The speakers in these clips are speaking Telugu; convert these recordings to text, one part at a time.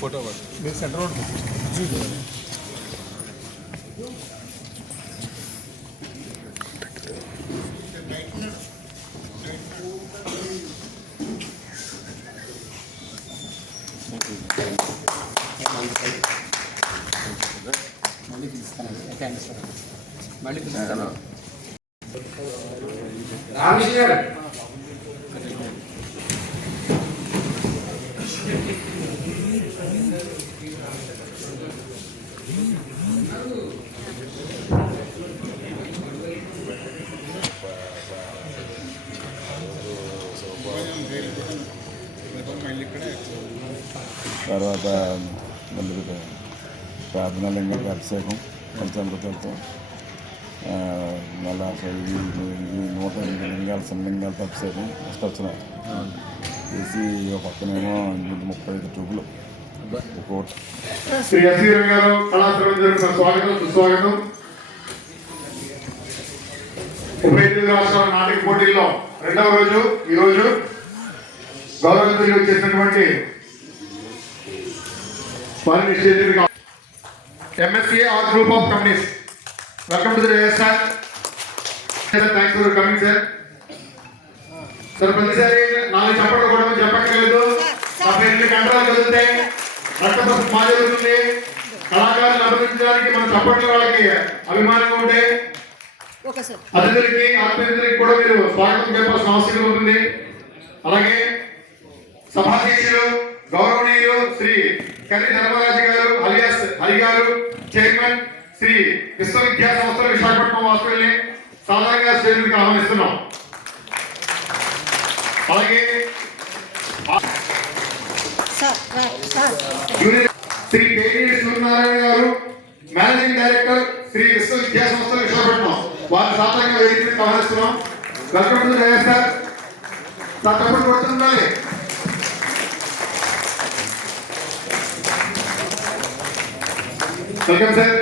ఫోటో మీరు సెంటర్ రోడ్ మళ్ళీ మళ్ళీ పిలుస్తాను రామకృష్ణ గారు. తర్వాత మళ్ళీ ప్రార్థన లింగానికి అభిషేకం పంచామృతాలతో. మళ్ళా ఇది నూట ఎనిమిది లింగాలు సన్లింగాలతో అభిషేకం అష్టర్చన చేసి ఒక పక్కనేమో ముప్పై ఐదు ట్యూబులు. శ్రీ ఎస్వీ రవి గారు కళాశాల జరుగుతున్న స్వాగతం సుస్వాగతం. ఉభయ తెలుగు రాష్ట్రాల నాటక పోటీల్లో రెండవ రోజు ఈ రోజు చేసినటువంటి వారిని stage MSC R group of companies welcome to the sir thanks for coming sir sir ప్రతిసారి నాలుగు చప్పట్లు కూడా చెప్పక్కర్లేదు. డెబ్బై ఎనిమిది గంటలు జరుగుతాయి రక్తపసు మా జరుగుతుంది కళాకారులు అభినందించడానికి మన చప్పట్లు వాళ్ళకి అభిమానంగా ఉంటే అతిథులకి ఆత్మీయులకి కూడా మీరు స్వాగతం చెప్పాల్సిన అవసరం ఉంటుంది. అలాగే సభాధ్యక్షులు గౌరవనీయులు శ్రీ కర్రి ధర్మరాజు గారు అలియాస్ హరి గారు చైర్మన్ శ్రీ విశ్వవిద్యా సంస్థల విశాఖపట్నం వాసుల్ని సాధారణంగా స్టేజ్కి ఆహ్వానిస్తున్నాం. అలాగే సార్ రా- sir union Shri Peredi Suryanarayana garu managing director Shri విశ్వ విద్యా సంస్థ విశాఖపట్నం. వారి సాధారణంగా వేదిక గమనిస్తున్నాం వెల్కమ్ టు సార్ సార్ తప్పకుండా కొడుతుండాలి వెల్కమ్ సార్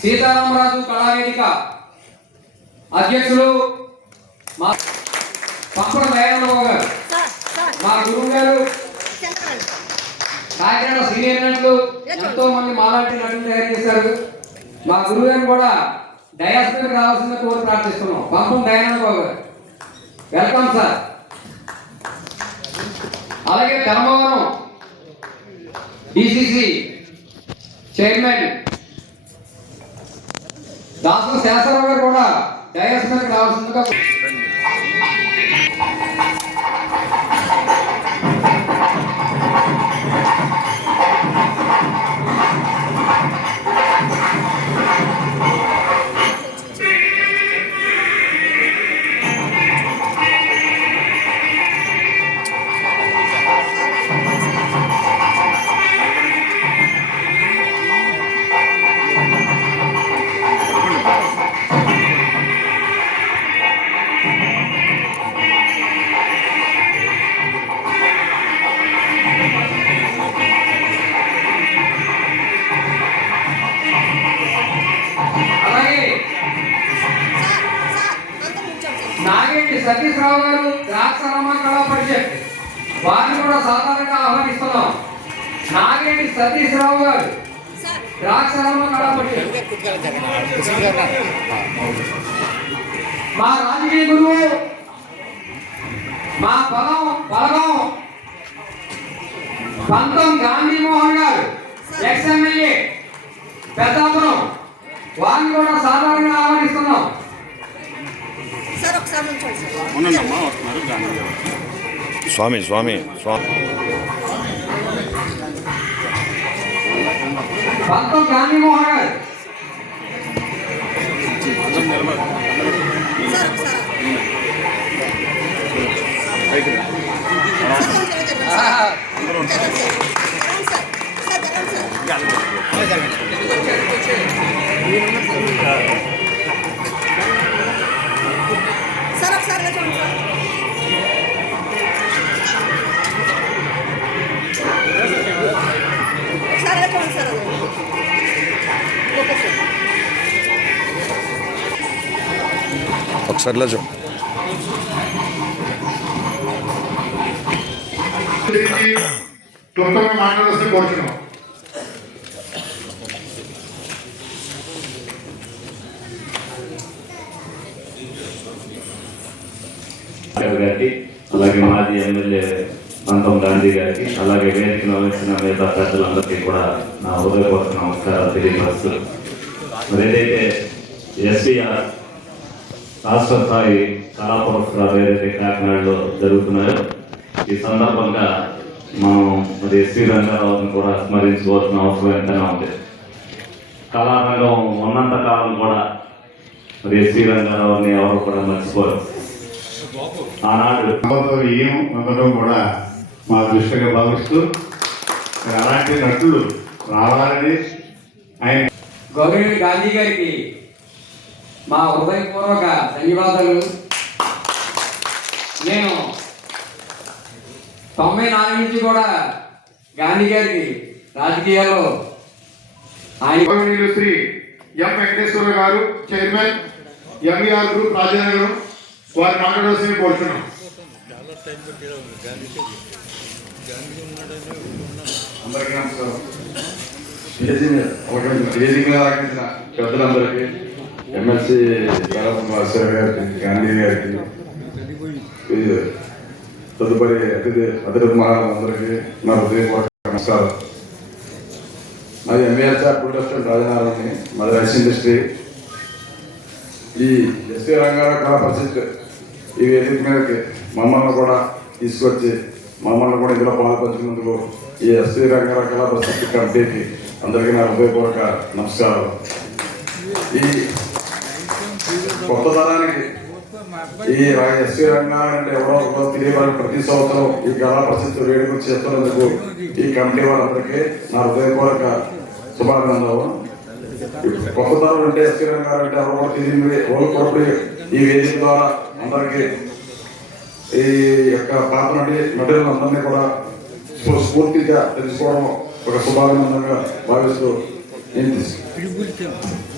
సీతారామరాజు కళావేదిక అధ్యక్షులు మా పంపడ దయానందరావు గారు మా గురువు గారు కాకినాడ సీనియర్ నటులు ఎంతో మంది మాలాంటి నటులు తయారు చేశారు. మా గురువు గారు కూడా డయాస్ మీద రావాల్సిందిగా కోరి ప్రార్థిస్తున్నాం. పంపం దయానందరావు గారు. Welcome sir. అలాగే ధర్మవరం డిసిసి చైర్మన్ దాసు శాస్త్రరావు గారు కూడా డయాస్ మీదకి రావాల్సిందిగా నాగేటి సతీశ్రావు గారు ద్రాక్షరమ్మ కళా పరిషత్? వారిని కూడా సాధారణంగా ఆహ్వానిస్తున్నాం. నాగేటి సతీశ్రావు గారు సార్ కళా పరిషత్? మా రాజకీయ గురువు మా బలం బలగం పంతం గాంధీ మోహన్ గారు ఎక్స్ఎంఎల్ఏ పెద్దాపురం. వారిని కూడా సాధారణంగా ఆహ్వానిస్తున్నాం. స్వామి స్వామి స్వామి అందరం క్లుప్తంగా మాట్లాడాల్సిన కోరుచున్నాం డాక్టర్ గారికి అలాగే మాజీ ఎమ్మెల్యే అంతం గాంధీ గారికి అలాగే వేదిక వచ్చిన మిగతా పెద్దలందరికీ కూడా నా హృదయపూర్వక నమస్కారాలు తెలియపరుస్తూ మరి ఏదైతే ఎస్బీఆర్ రాష్ట్ర స్థాయి కళా పురస్కారాలు ఏదైతే కాకినాడలో జరుగుతున్నాయో ఈ సందర్భంగా మనం మరి ఎస్పీ రంగారావుని కూడా స్మరించుకోవాల్సిన అవసరం ఎంతైనా ఉంది. కళారంగం ఉన్నంత కాలం కూడా మరి ఎస్పీ రంగారావుని ఎవరు కూడా మర్చిపోరు. ఆనాడు ఏం ఉండడం కూడా మా దృష్టిగా భావిస్తూ అలాంటి నటులు రావాలని ఆయన గౌరవనీయులు గాంధీ గారికి మా హృదయపూర్వక ధన్యవాదాలు. నేను తొంభై నాలుగు నుంచి కూడా గాంధీ గారికి రాజకీయాల్లో ఆయన శ్రీ ఎం వెంకటేశ్వర గారు చైర్మన్ ఎంఈఆర్ గ్రూప్ రాజనగరం వారి మాట్లాడాల్సిన కోరుచున్నాం అందరికీ నమస్కారం వేదిక ఒక వేదిక మీద ఆలకించిన పెద్దలందరికీ? ఎమ్మెల్సీ కుమార్ గారికి గాంధీ గారికి తదుపరి అతిథి అతిథి మహారాజులందరికీ నా హృదయపూర్వక నమస్కారం. మాది ఎంబీఆర్ చార్ ఫుడ్ రెస్టారెంట్ రాజనారాయణని మాది రైస్ ఇండస్ట్రీ. ఈ ఎస్పీ రంగారావు కళా పరిస్థితి ఈ వేదిక మీదకి మమ్మల్ని కూడా తీసుకొచ్చి మమ్మల్ని కూడా ఇందులో పాల్పంచినందుకు ఈ ఎస్పీ రంగారావు ప్రసిద్ధి కమిటీకి అందరికీ నా హృదయపూర్వక నమస్కారం ఈ కొత్త తరానికి ఈ ఎస్పీ రంగారావు అంటే ఎవరో ఒకరో తెలియవారు ప్రతి సంవత్సరం ఈ కళా ప్రసిద్ధి వేడుకలు చేస్తున్నందుకు ఈ కమిటీ వాళ్ళందరికీ నా హృదయపూర్వక శుభాభినందనలు. గొప్పతనం అంటే ఎస్కే రంగారావు అంటే ఎవరు కూడా తెలియని ఈ వేదిక ద్వారా అందరికీ ఈ యొక్క పాత నటి అందరినీ కూడా స్ఫూర్తిగా తెలుసుకోవడం ఒక శుభాభినందనంగా భావిస్తూ నేను తీసుకు